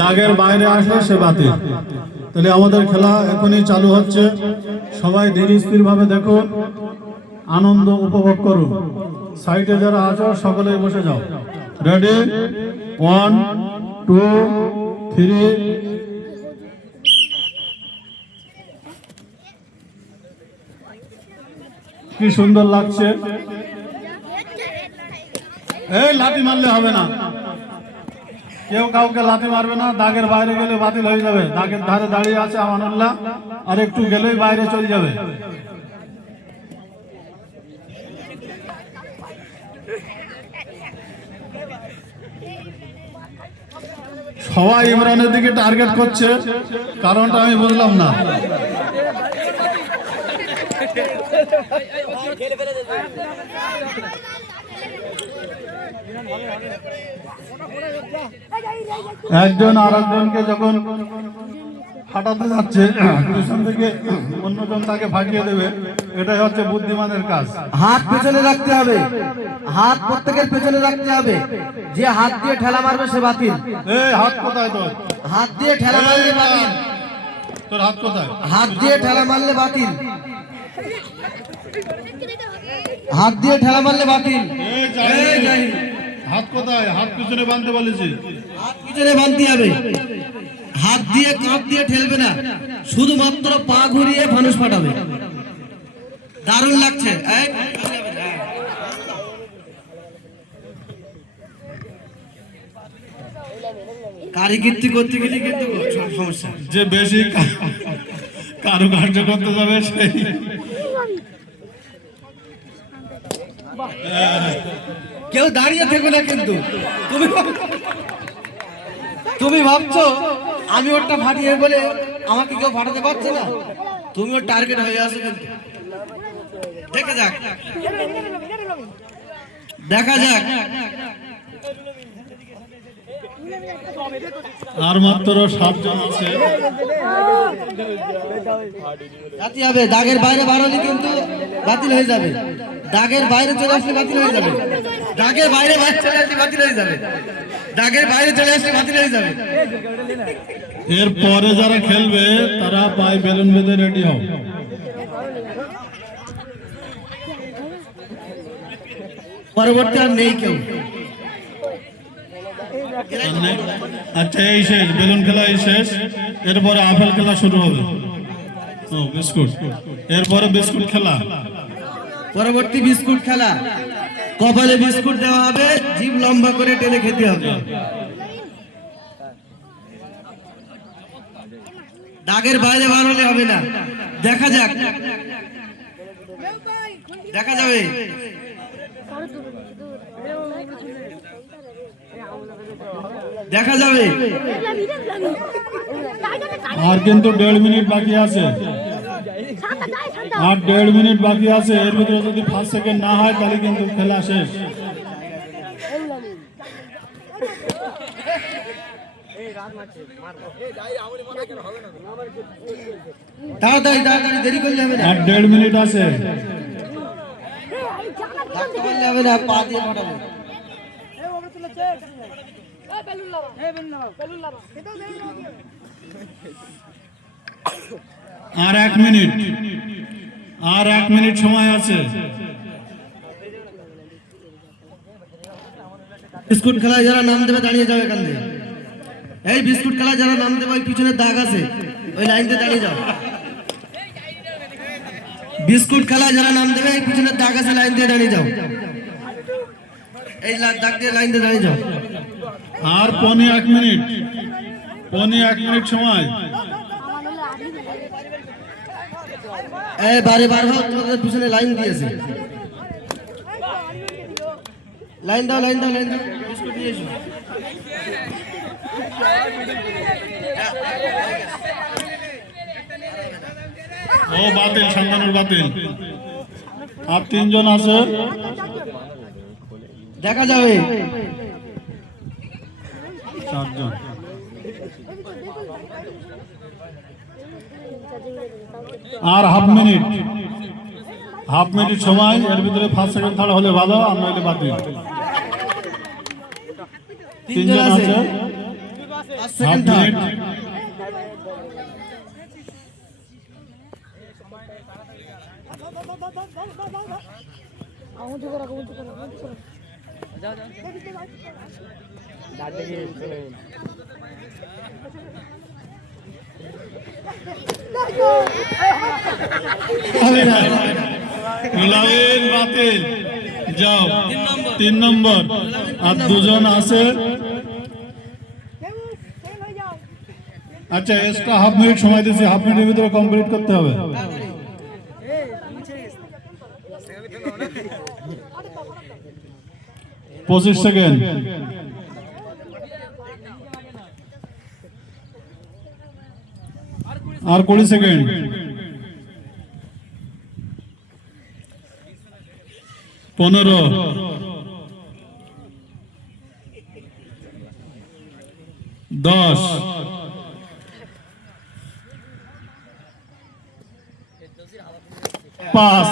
দাগের বাইরে আসলে সে বাতিল। তাহলে আমাদের খেলা এখনই চালু হচ্ছে, সবাই ধীর স্থির ভাবে দেখুন, আনন্দ উপভোগ করুন। সাইডে যারা আছো সকলেই বসে যাও। রেডি, 1 2 3। কি সুন্দর লাগছে। এই লাঠি মারলে হবে না, কেউ কাউকে লাঠি মারবে না। দাগের বাইরে গেলে বাতিল হয়ে যাবে। দাগের ধারে দাঁড়িয়ে আছে আমানুল্লাহ, আর একটু গেলেই বাইরে চলে যাবে। সবাই ইমরানের দিকে টার্গেট করছে, কারণটা আমি বুঝলাম না। একজন আর একজনকে যখন ফাটাতে যাচ্ছে, পিছন থেকে অন্যজন তাকে ফাটিয়ে দেবে, এটাই হচ্ছে বুদ্ধিমানের কাজ। হাত পেছনে রাখতে হবে, হাত প্রত্যেকের পেছনে রাখতে হবে। যে হাত দিয়ে ঠেলা মারবে সে বাতিল। এই হাত কোথায় তোর? হাত দিয়ে ঠেলা মারলে বাতিল। তোর হাত কোথায়? হাত দিয়ে ঠেলা মারলে বাতিল। হাত দিয়ে ঠেলা মারলে বাতিল। হাত কোথায়? হাত পিছনে বাঁধতে বলেছি। হাত পিছনে বাঁধতে হবে। হাত দিয়ে কাঁধ দিয়ে ঠেলবে না, শুধুমাত্র পা ঘুরিয়ে ফানুস ফাটাবে। দারুণ লাগছে। কারিগিরি করতে গেলে কিন্তু সমস্যা। যে বেশি কারুকার্য করতে যাবে সেই কেউ দাঁড়িয়ে থেকো না, কিন্তু তুমি ভাবছো আমি ওরটা ফাটিয়ে বলে আমাকে কেউ ফাটাতে পারছে না। তুমি ওর টার্গেট হয়ে আসো। কিন্তু দেখা যাক, দেখা যাক। আর মাত্র 7 জন আছে। জাতি হবে। দাগের বাইরে বাড়ালে কিন্তু বাতিল হয়ে যাবে। দাগের বাইরে চলে আসলে বাতিল হয়ে যাবে। দাগের বাইরে চলে আসলে বাতিল হয়ে যাবে। দাগের বাইরে চলে আসলে বাতিল হয়ে যাবে। এরপরে যারা খেলবে তারা পায়ে বেলুন বেঁধে রেডি হও। পরবর্তী আর নেই কেউ। আচ্ছা, এই শেষ, বেলুন খেলা এই শেষ। এরপরে আপেল খেলা শুরু হবে। ও বিস্কুট, এরপরে বিস্কুট খেলা। পরবর্তী বিস্কুট খেলা। কপালে বিস্কুট দেওয়া হবে, জিভ লম্বা করে টেনে খেতে হবে। দাগের বাইরে বার হলে হবে না। দেখা যাক, দেখা যাবে। দেখা যাবে। আর কিন্তু 1.5 মিনিট বাকি আছে। আর 1.5 মিনিট বাকি আছে। এর ভিতরে যদি 5 সেকেন্ড না হয় তাহলে কিন্তু খেলা শেষ। তাড়াতাড়ি তাড়াতাড়ি, দেরি করলে হবে না। আর 1.5 মিনিট আছে। হবে না, পা দিয়ে ফাটাবে। আর 1 মিনিট, আর 1 মিনিট সময় আছে। বিস্কুট খেলায় যারা নাম দেবে দাঁড়িয়ে যাও এখান থেকে। এই বিস্কুট খেলায় যারা নাম দেবে ওই পিছনে দাগ আছে, ওই লাইন দিয়ে দাঁড়িয়ে যাও। বিস্কুট খেলায় যারা নাম দেবে এই পিছনে দাগ আছে, লাইন দিয়ে দাঁড়িয়ে যাও। এই দাগ দিয়ে লাইন দিয়ে দাঁড়িয়ে যাও। আর 1 মিনিট, 1 মিনিট সময়। এই বারে বার হোক, তোমাদের পিছনে লাইন দিয়েছে। লাইন দাও, লাইন দাও, লাইন দাও। বিস্কুট নিয়ে এসো। ও বাতিল, সন্তানের বাতিল। আর 3 জন আছে। দেখা যাবে। 4 জন। আর হাফ মিনিট সময়। এর ভিতরে 5 সেকেন্ড ছাড়া হলে ভালো, আর নইলে বাতিল। 3 জন আছে। 5 half second third. Minute. Line বাতিল, যাও 3 নম্বর। আর দুজন আছে। আচ্ছা, এক্সট্রা হাফ মিনিট সময় দিচ্ছি, হাফ মিনিটের ভিতরে কমপ্লিট করতে হবে। 25 সেকেন্ড। আর 20 সেকেন্ড। 15, 10, 5,